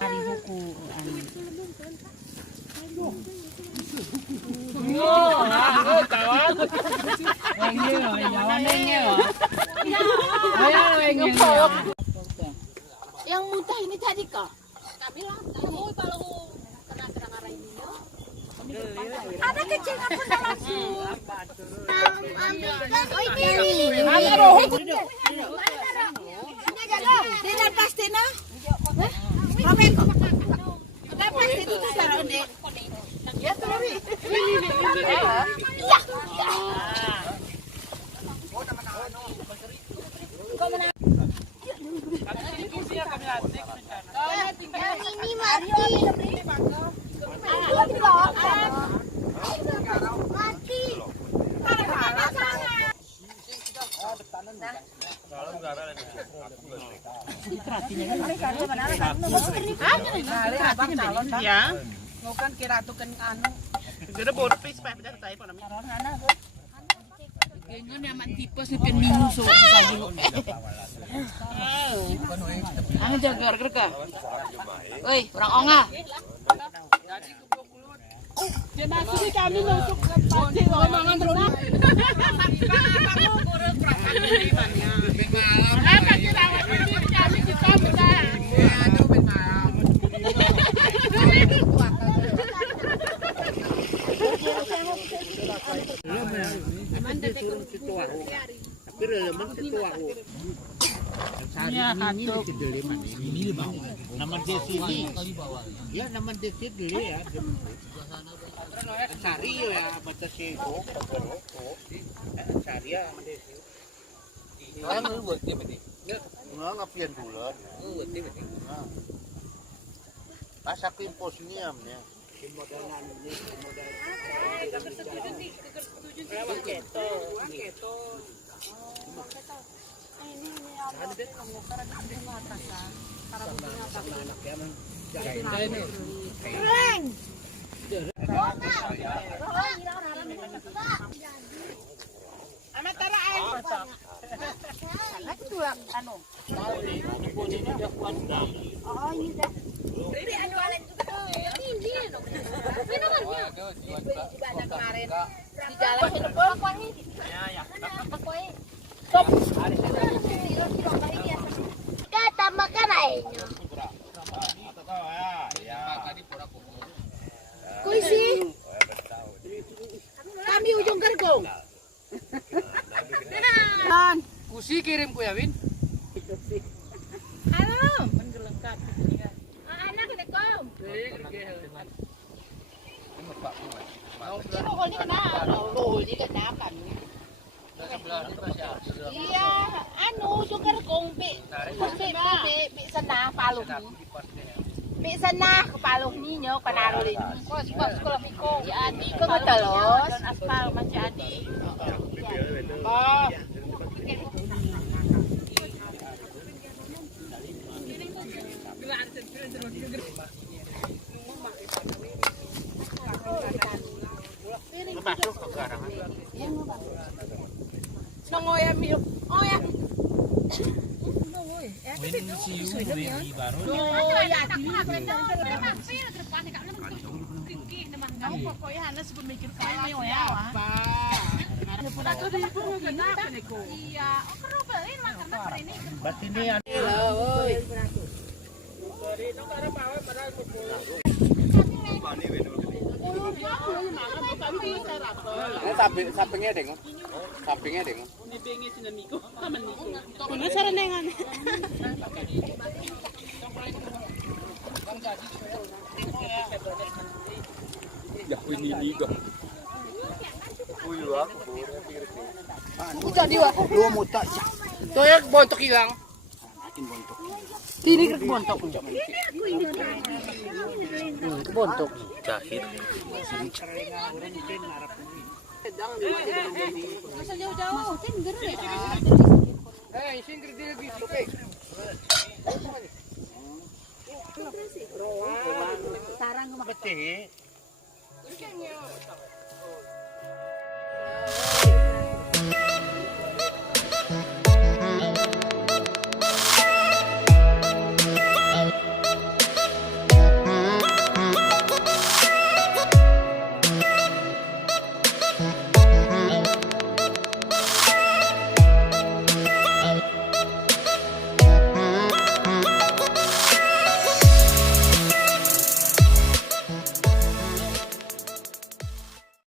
Hari buku yang muntah ini tadi kok. Kami lah, kalau kena arah ini. Ada kecil aku langsung. Oh ini. Dengan pasti na. Robek. Ada pasti itu taruh deh. Ya tuh. Ya. Ini mati. Ya, mau kan kira tuh kan anu. Jadi bodoh pis pak bisa saya pun namanya. Kayaknya nyaman tipes nih minum so bisa dulu. Anu jaga harga. Oi, orang onga. Dia masuk di kami masuk ke pasti omongan terus. Kamu kurang perasaan dari mana? Apa sih lawan ini kami kita mudah. Aduh benar. Ya, katuk. Ini bang, nama desi ini. Ya nama desi dulu ya. Sari ya, baca sih. Sari ya, desi. Kan buat dia berarti. Nggak ngapain bulan. Buat dia berarti. Pasakin posnya amnya. Modalan ini modal. Keto. Anak tara air. Salah itu anu. Oh ini dah. Ini anu alen juga. Ini no. Minumannya. Ibadah kemarin di jalan Helpon. Ya. Stop. Kata makan airnya. Kuisi. Kami ujung gergong. Kusi kirim ku ya Win. Halo. Menggelengkat. Anak Assalamualaikum. Loh ini kenapa? Loh ini kenapa? Iya, anu juga kong be sana paluh ni. Be sana paluh ni nyo kanaro rin. Sekolah miko. Ya adi ko ngatalos. Aspal macam adi. Ba. Masuk ke garang. Songoya milk. Oh ya. Win siu win baru. Oh ya, kamu pokoknya Hana sebelum mikir kamu ya. Iya, oh kerobelin makan apa ini? Bas ini ada. Sampingnya deng. Sampingnya deng. Ini bengi sinamigo. Taman niko. Kuno cara nengan. Ya ini kok. Kuyu aku Jadi wah. lu mutak. Tuh ya bontok hilang. Ini ke bontok. Bontok. Jahit. Masa jauh-jauh, tinggal ya. Singkir dia lagi. Oke. Sarang ke Betul.